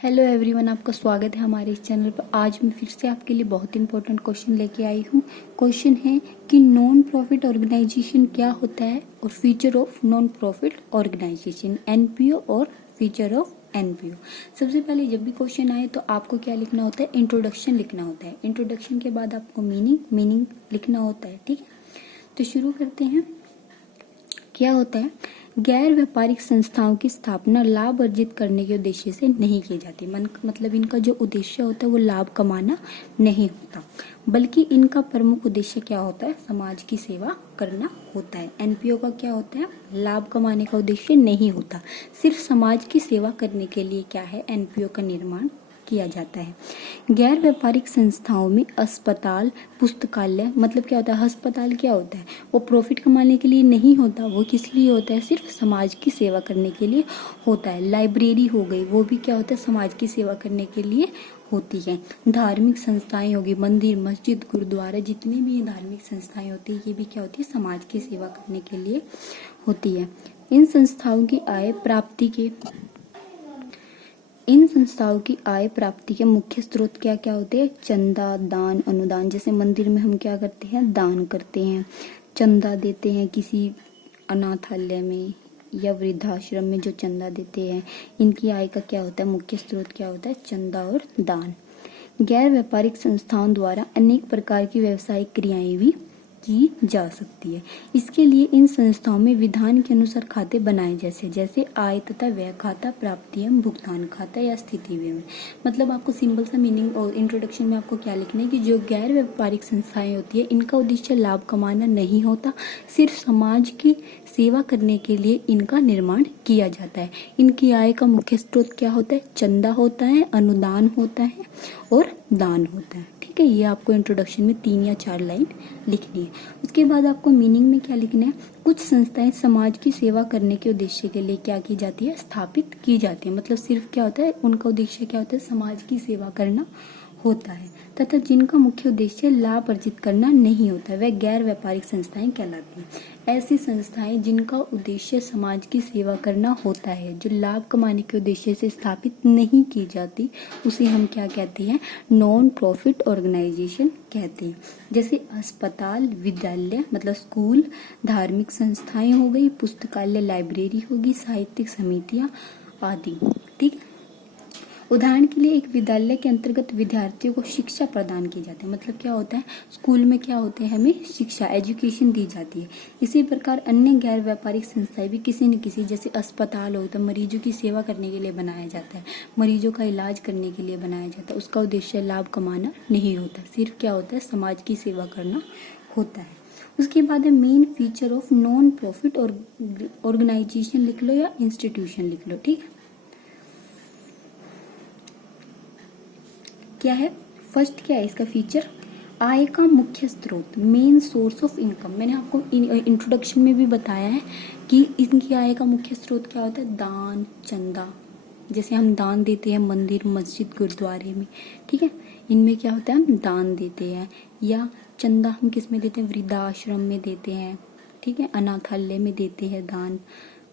Hello everyone, आपका स्वागत है हमारे इस चैनल पर। आज मैं फिर से आपके लिए बहुत इंपॉर्टेंट क्वेश्चन लेके आई हूँ। क्वेश्चन है कि नॉन प्रॉफिट ऑर्गेनाइजेशन क्या होता है और feature of non profit organization, NPO और फीचर ऑफ एनपीओ। सबसे पहले जब भी क्वेश्चन आए तो आपको क्या लिखना होता है, इंट्रोडक्शन लिखना होता है। इंट्रोडक्शन के बाद आपको मीनिंग लिखना होता है। ठीक है, तो शुरू करते हैं। क्या होता है, गैर व्यापारिक संस्थाओं की स्थापना लाभ अर्जित करने के उद्देश्य से नहीं की जाती। मतलब इनका जो उद्देश्य होता है वो लाभ कमाना नहीं होता, बल्कि इनका प्रमुख उद्देश्य क्या होता है, समाज की सेवा करना होता है। एनपीओ का क्या होता है, लाभ कमाने का उद्देश्य नहीं होता, सिर्फ समाज की सेवा करने के लिए क्या है, एनपीओ का निर्माण किया जाता है। गैर व्यापारिक संस्थाओं में अस्पताल, पुस्तकालय, मतलब क्या होता है, अस्पताल क्या होता है, वो प्रॉफिट कमाने के लिए नहीं होता, वो किस लिए होता है, सिर्फ समाज की सेवा करने के लिए होता है। लाइब्रेरी हो गई, वो भी क्या होता है, समाज की सेवा करने के लिए होती है। धार्मिक संस्थाएं होगी, मंदिर, मस्जिद, गुरुद्वारा, जितनी भी धार्मिक संस्थाएं होती है ये भी क्या होती है, समाज की सेवा करने के लिए होती है। इन संस्थाओं की आय प्राप्ति के मुख्य स्रोत क्या क्या होते हैं, चंदा, दान, अनुदान। जैसे मंदिर में हम क्या करते हैं, दान करते हैं, चंदा देते हैं किसी अनाथालय में या वृद्धाश्रम में जो चंदा देते हैं, इनकी आय का क्या होता है, मुख्य स्रोत क्या होता है, चंदा और दान। गैर व्यापारिक संस्थाओं द्वारा अनेक प्रकार की व्यावसायिक क्रियाएं भी की जा सकती है। इसके लिए इन संस्थाओं में विधान के अनुसार खाते बनाए जैसे आय तथा व्यय खाता, प्राप्ति एवं भुगतान खाता या स्थिति में। मतलब आपको सिंपल सा मीनिंग और इंट्रोडक्शन में आपको क्या लिखना है कि जो गैर व्यापारिक संस्थाएं होती है इनका उद्देश्य लाभ कमाना नहीं होता, सिर्फ समाज की सेवा करने के लिए इनका निर्माण किया जाता है। इनकी आय का मुख्य स्रोत क्या होता है, चंदा होता है, अनुदान होता है और दान होता है। ठीक है, ये आपको इंट्रोडक्शन में 3 या 4 लाइन लिखनी है। उसके बाद आपको मीनिंग में क्या लिखना है, कुछ संस्थाएं समाज की सेवा करने के उद्देश्य के लिए क्या की जाती है, स्थापित की जाती है। मतलब सिर्फ क्या होता है, उनका उद्देश्य क्या होता है, समाज की सेवा करना होता है, तथा जिनका मुख्य उद्देश्य लाभ अर्जित करना नहीं होता, वह गैर व्यापारिक संस्थाएं कहलाती हैं। ऐसी संस्थाएं जिनका उद्देश्य समाज की सेवा करना होता है, जो लाभ कमाने के उद्देश्य से स्थापित नहीं की जाती, उसे हम क्या कहते हैं, नॉन प्रॉफिट ऑर्गेनाइजेशन कहते हैं। जैसे अस्पताल, विद्यालय मतलब स्कूल, धार्मिक संस्थाएं हो गई, पुस्तकालय लाइब्रेरी होगी, साहित्यिक समितियां आदि। ठीक है, उदाहरण के लिए एक विद्यालय के अंतर्गत विद्यार्थियों को शिक्षा प्रदान की जाती है। मतलब क्या होता है, स्कूल में क्या होते हैं, हमें शिक्षा, एजुकेशन दी जाती है। इसी प्रकार अन्य गैर व्यापारिक संस्थाएं भी किसी न किसी, जैसे अस्पताल हो तो मरीजों की सेवा करने के लिए बनाया जाता है, मरीजों का इलाज करने के लिए बनाया जाता है, उसका उद्देश्य लाभ कमाना नहीं होता, सिर्फ क्या होता है, समाज की सेवा करना होता है। उसके बाद है main feature of non profit organization लिख लो या इंस्टीट्यूशन लिख लो। ठीक है, क्या है, फर्स्ट क्या है इसका फीचर, आय का मुख्य स्रोत, मेन सोर्स ऑफ इनकम। मैंने आपको इंट्रोडक्शन में भी बताया है कि इनकी आय का मुख्य स्रोत क्या होता है, दान, चंदा। जैसे हम दान देते हैं मंदिर, मस्जिद, गुरुद्वारे में, ठीक है, इनमें क्या होता है, हम दान देते हैं। या चंदा हम किस में देते हैं, वृद्धाश्रम में देते हैं, ठीक है, अनाथालय में देते हैं दान।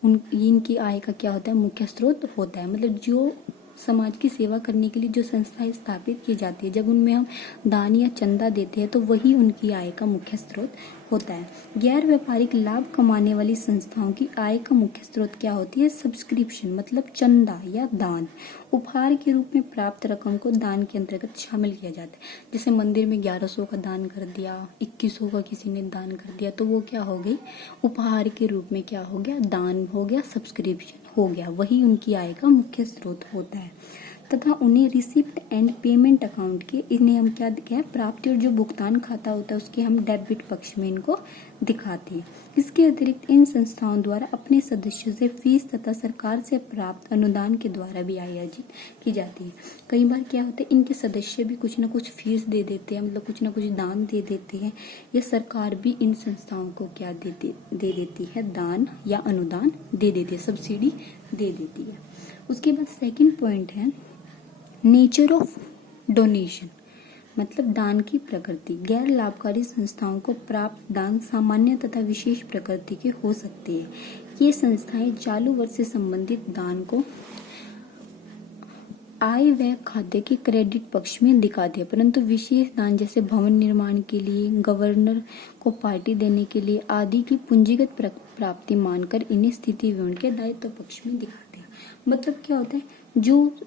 इनकी आय का क्या होता है, मुख्य स्रोत होता है। मतलब जो समाज की सेवा करने के लिए जो संस्थाएं स्थापित की जाती है, जब उनमें हम दान या चंदा देते हैं तो वही उनकी आय का मुख्य स्रोत होता है। गैर व्यापारिक लाभ कमाने वाली संस्थाओं की आय का मुख्य स्रोत क्या होती है, सब्सक्रिप्शन, मतलब चंदा या दान। उपहार के रूप में प्राप्त रकम को दान के अंतर्गत शामिल किया जाता है। जैसे मंदिर में 1100 का दान कर दिया, 2100 का किसी ने दान कर दिया, तो वो क्या हो गई, उपहार के रूप में क्या हो गया, दान हो गया, सब्सक्रिप्शन हो गया, वही उनकी आय का मुख्य स्रोत होता है। तथा उन्हें रिसिप्ट एंड पेमेंट अकाउंट के, इन्हें हम क्या है, प्राप्ति और जो भुगतान खाता होता है उसके हम डेबिट पक्ष में इनको दिखाते हैं। इसके अतिरिक्त इन संस्थाओं द्वारा अपने सदस्यों से फीस तथा सरकार से प्राप्त अनुदान के द्वारा भी आय अर्जित की जाती है। कई बार क्या होता है, इनके सदस्य भी कुछ ना कुछ फीस दे देते हैं, मतलब कुछ ना कुछ दान दे देते हैं, या सरकार भी इन संस्थाओं को क्या दे देती है, दान या अनुदान दे देती है, सब्सिडी दे देती है। उसके बाद सेकंड पॉइंट है नेचर ऑफ डोनेशन, मतलब दान की प्रकृति। गैर लाभकारी संस्थाओं को प्राप्त दान सामान्य तथा विशेष प्रकृति के हो सकते हैं। ये संस्थाएं चालू वर्ष से संबंधित दान को आय व खाते के क्रेडिट पक्ष में दिखाते हैं, परंतु विशेष दान जैसे भवन निर्माण के लिए, गवर्नर को पार्टी देने के लिए आदि की पूंजीगत प्राप्ति मानकर इन्हें स्थिति विवरण के दायित्व पक्ष में दिखाते हैं। मतलब क्या होता है, जो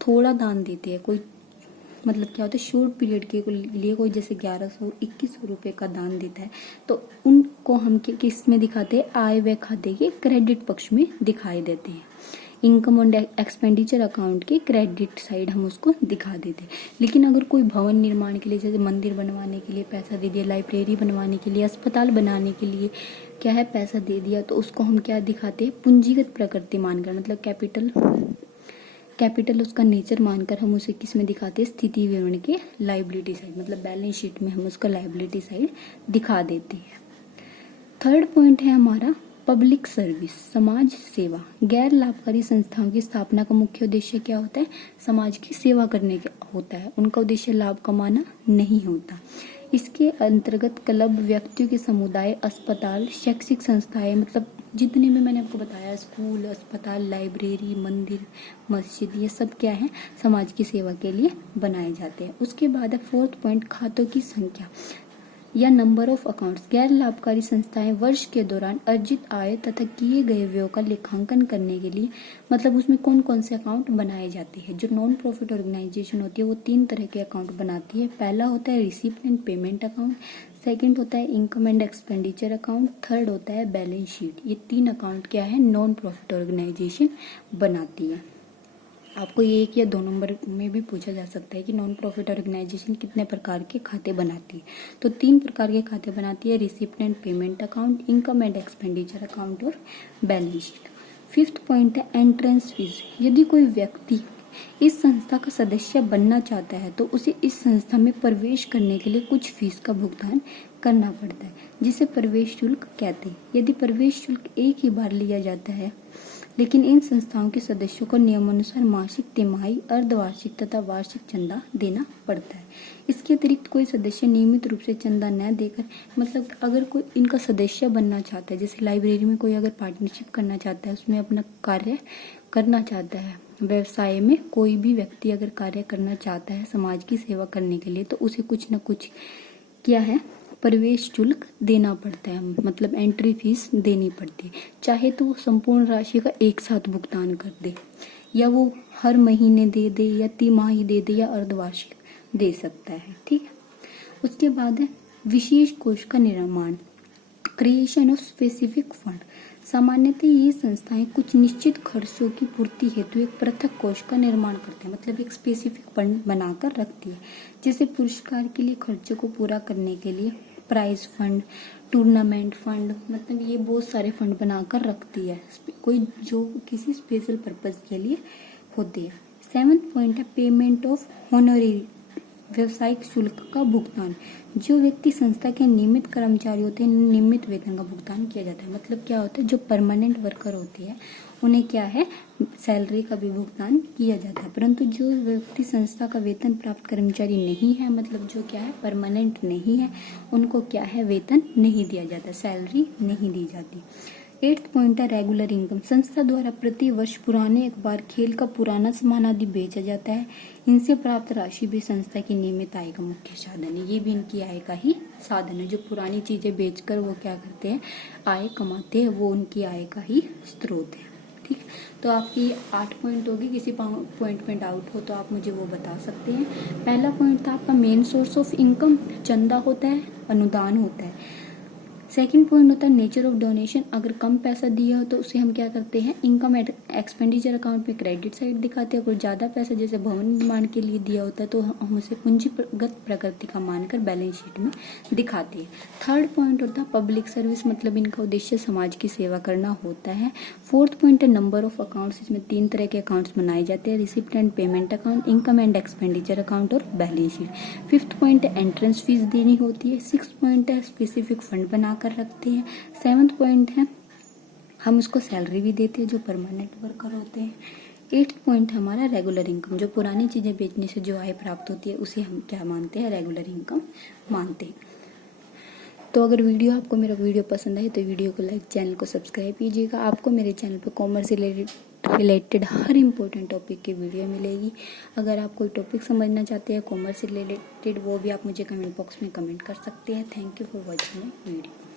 थोड़ा दान देते हैं कोई, मतलब क्या होता है शॉर्ट पीरियड के लिए कोई जैसे 1100-2100 रुपए का दान देता है, तो उनको हम किस में दिखाते हैं, आय व खाते के क्रेडिट पक्ष में दिखाई देते हैं। इनकम एंड एक्सपेंडिचर अकाउंट के क्रेडिट साइड हम उसको दिखा देते हैं। लेकिन अगर कोई भवन निर्माण के लिए जैसे मंदिर बनवाने के लिए पैसा दे दिया, लाइब्रेरी बनवाने के लिए, अस्पताल बनाने के लिए क्या है पैसा दे दिया, तो उसको हम क्या दिखाते हैं, पूंजीगत प्रकृति मानकर, मतलब कैपिटल उसका नेचर मानकर हम उसे किस में दिखाते हैं, स्थिति विवरण के लायबिलिटी साइड, मतलब बैलेंस शीट में हम उसका लायबिलिटी साइड दिखा देते हैं। थर्ड पॉइंट है हमारा पब्लिक सर्विस, समाज सेवा। गैर लाभकारी संस्थाओं की स्थापना का मुख्य उद्देश्य क्या होता है, समाज की सेवा करने का होता है, उनका उद्देश्य लाभ कमाना नहीं होता। इसके अंतर्गत क्लब, व्यक्तियों के समुदाय, अस्पताल, शैक्षिक संस्थाएं, मतलब जितने भी मैंने आपको बताया, स्कूल, अस्पताल, लाइब्रेरी, मंदिर, मस्जिद, ये सब क्या है, समाज की सेवा के लिए बनाए जाते हैं। उसके बाद है फोर्थ पॉइंट, खातों की संख्या या नंबर ऑफ अकाउंट्स। गैर लाभकारी संस्थाएं वर्ष के दौरान अर्जित आय तथा किए गए व्ययों का लेखांकन करने के लिए, मतलब उसमें कौन कौन से अकाउंट बनाए जाते हैं। जो नॉन प्रॉफिट ऑर्गेनाइजेशन होती है वो 3 तरह के अकाउंट बनाती है। पहला होता है receipt and payment account, second होता है income and expenditure account, third होता है बैलेंस शीट। ये 3 अकाउंट क्या है, नॉन प्रॉफिट ऑर्गेनाइजेशन बनाती है। आपको ये 1 या 2 नंबर में भी पूछा जा सकता है कि नॉन प्रॉफिट ऑर्गेनाइजेशन कितने प्रकार के खाते बनाती है। तो 3 प्रकार के खाते बनाती है, receipt and payment account, income and expenditure account और बैलेंस शीट। फिफ्थ पॉइंट है एंट्रेंस फीस। यदि कोई व्यक्ति इस संस्था का सदस्य बनना चाहता है तो उसे इस संस्था में प्रवेश करने के लिए कुछ फीस का भुगतान करना पड़ता है, जिसे प्रवेश शुल्क कहते हैं। यदि प्रवेश शुल्क एक ही बार लिया जाता है, लेकिन इन संस्थाओं के सदस्यों को नियमानुसार मासिक, तिमाही, अर्धवार्षिक तथा वार्षिक चंदा देना पड़ता है। इसके अतिरिक्त कोई सदस्य नियमित रूप से चंदा न देकर, मतलब अगर कोई इनका सदस्य बनना चाहता है, जैसे लाइब्रेरी में कोई अगर पार्टनरशिप करना चाहता है, उसमें अपना कार्य करना चाहता है, व्यवसाय में कोई भी व्यक्ति अगर कार्य करना चाहता है समाज की सेवा करने के लिए, तो उसे कुछ न कुछ क्या है, प्रवेश शुल्क देना पड़ता है, मतलब एंट्री फीस देनी पड़ती है। चाहे तो वो संपूर्ण राशि का एक साथ भुगतान कर दे, या वो हर महीने दे दे, या तिमाही दे दे, या अर्धवार्षिक दे सकता है। ठीक है। उसके बाद है विशेष कोष का निर्माण, क्रिएशन ऑफ स्पेसिफिक फंड। सामान्यतः ये संस्थाएं कुछ निश्चित खर्चों की पूर्ति हेतु एक पृथक कोष का निर्माण करते हैं, मतलब एक स्पेसिफिक फंड बनाकर रखती है। जैसे पुरस्कार के लिए खर्चों को पूरा करने के लिए प्राइज फंड, टूर्नामेंट फंड, मतलब ये बहुत सारे फंड बनाकर रखती है, कोई जो किसी स्पेशल पर्पज के लिए होती है। 7th पॉइंट है पेमेंट ऑफ होनोरेरी, व्यवसायिक शुल्क का भुगतान। जो व्यक्ति संस्था के नियमित कर्मचारी होते हैं, नियमित वेतन का भुगतान किया जाता है। मतलब क्या होता है, जो परमानेंट वर्कर होते हैं उन्हें क्या है, सैलरी का भी भुगतान किया जाता है। परंतु जो व्यक्ति संस्था का वेतन प्राप्त कर्मचारी नहीं है, मतलब जो क्या है परमानेंट नहीं है, उनको क्या है वेतन नहीं दिया जाता, सैलरी नहीं दी जाती। 8th पॉइंट है रेगुलर इनकम। संस्था द्वारा प्रति वर्ष पुराने अखबार, खेल का पुराना सामान आदि बेचा जाता है। इनसे प्राप्त राशि भी संस्था की नियमित आय का मुख्य साधन है। ये भी इनकी आय का ही साधन है। जो पुरानी चीजें बेचकर वो क्या करते हैं, आय कमाते हैं, वो उनकी आय का ही स्रोत है। ठीक, तो आपकी 8 पॉइंट होगी। किसी पॉइंट में डाउट हो तो आप मुझे वो बता सकते हैं। पहला पॉइंट था आपका मेन सोर्स ऑफ इनकम, चंदा होता है, अनुदान होता है। सेकंड पॉइंट होता है नेचर ऑफ डोनेशन। अगर कम पैसा दिया हो तो उसे हम क्या करते हैं, इनकम एक्सपेंडिचर अकाउंट में क्रेडिट साइड दिखाते हैं। अगर ज्यादा पैसा जैसे भवन निर्माण के लिए दिया होता है तो हम उसे पूंजीगत प्रकृति का मानकर बैलेंस शीट में दिखाते हैं। थर्ड पॉइंट होता है पब्लिक सर्विस, मतलब इनका उद्देश्य समाज की सेवा करना होता है। फोर्थ पॉइंट है नंबर ऑफ अकाउंट्स। इसमें 3 तरह के अकाउंट्स बनाए जाते हैं, receipt and payment account, income and expenditure account और बैलेंस शीट। 5th पॉइंट है एंट्रेंस फीस देनी होती है। 6th पॉइंट है स्पेसिफिक फंड बना कर रखते हैं। 7th पॉइंट है हम उसको सैलरी भी देते हैं जो परमानेंट वर्कर होते हैं। 8th पॉइंट हमारा रेगुलर इनकम, जो पुरानी चीजें बेचने से जो आय प्राप्त होती है उसे हम क्या मानते हैं, रेगुलर इनकम मानते हैं। तो अगर मेरा वीडियो पसंद आए तो वीडियो को लाइक, चैनल को सब्सक्राइब कीजिएगा। आपको मेरे चैनल पर कॉमर्स रिलेटेड रिलेटेड हर इम्पोर्टेंट टॉपिक की वीडियो मिलेगी। अगर आप कोई टॉपिक समझना चाहते हैं कॉमर्स से रिलेटेड, वो भी आप मुझे कमेंट बॉक्स में कमेंट कर सकते हैं। Thank you for watching my video.